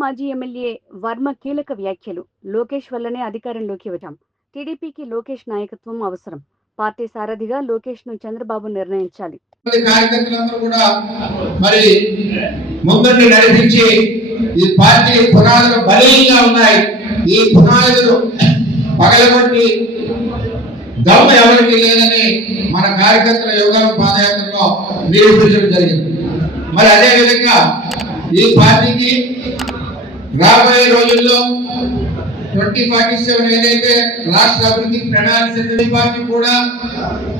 మాజీ ఎమ్మెల్యే వర్మ కీలక వ్యాఖ్యలు. లోకేష్ వల్లనే అధికారంలోకి వచ్చాం. టీడీపీకి లోకేష్ నాయకత్వం అవసరం. పార్టీ సారథిగా లోకేష్ ను చంద్రబాబు నిర్ణయించాలి. కార్యకర్తలందరూ కూడా మరి ముందుండి నడిపించి ఈ పార్టీ పునాదులు బలంగా ఉన్నాయి. ఈ పునాదులు పగలగొట్టి దమ్ము ఎవరికి లేదని మన కార్యకర్తల యోగాల పాదయాత్రలో నిరూపించడం జరిగింది. మరి అదే విధంగా ఈ పార్టీకి రాబోయే రోజుల్లో 2047 ఏదైతే రాష్ట్ర అభివృద్ధి ప్రణాళిక పార్టీ కూడా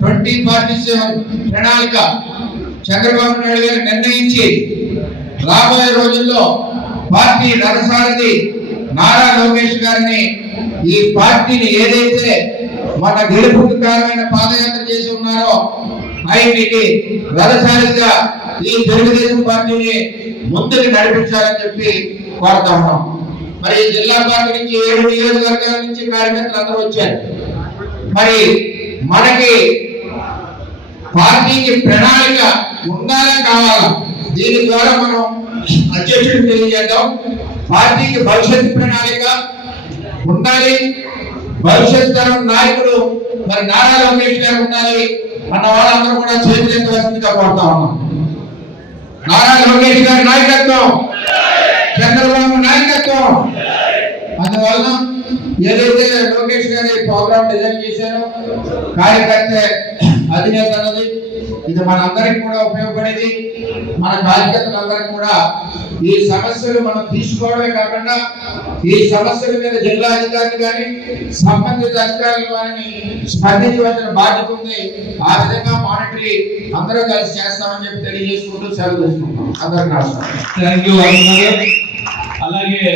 2047 ప్రణాళిక చంద్రబాబు నాయుడు గారు నిర్ణయించి రాబోయే రోజుల్లో పార్టీ రథసారథి నారా లోకేష్ గారిని ఈ పార్టీని ఏదైతే మన గెలుపుకు కారణమైన పాదయాత్ర చేసి ఉన్నారో ఆయనకి రథసారథిగా ఈ తెలుగుదేశం పార్టీని ముందుకు నడిపించాలని చెప్పి కోరుతా ఉన్నాం. మరి జిల్లా పార్టీ నుంచి 7 నియోజకవర్గాల నుంచి కార్యకర్తలు అందరూ వచ్చారు. మరి మనకి పార్టీకి ప్రణాళిక ఉండాలా కావాలా? దీని ద్వారా మనం అధ్యక్షుడు తెలియజేద్దాం. పార్టీకి భవిష్యత్ ప్రణాళిక ఉండాలి. భవిష్యత్ తరం నాయకుడు మరి నారా లోకేష్ గారు ఉండాలి. మన వాళ్ళందరూ కూడా చేతులెత్తవలసిందిగా కోరుతా ఉన్నాం. నారా లోకేష్ గారి నాయకత్వం, చంద్రబాబు నాయకత్వం. అందువల్ల ఏదైతే లోకేష్ గారి ప్రోగ్రామ్ డిజైన్ చేశారో కార్యకర్త అధినేత అన్నది ఇది మనందరికి కూడా ఉపయోగపడేది. మన కార్యకర్తలందరికీ కూడా ఈ సమస్యలు మనం తీసుకోవడమే కాకుండా ఈ సమస్యల మీద జిల్లా అధికారులు కానీ సంబంధిత అధికారులు కానీ స్పందించవలసిన బాధ్యత ఉంది. ఆ విధంగా మానిటరీ అందరూ కలిసి చేస్తామని చెప్పి తెలియజేసుకుంటూ సెలవు తీసుకుంటాం. అందరికీ నమస్కారం. Thank you. అలాగే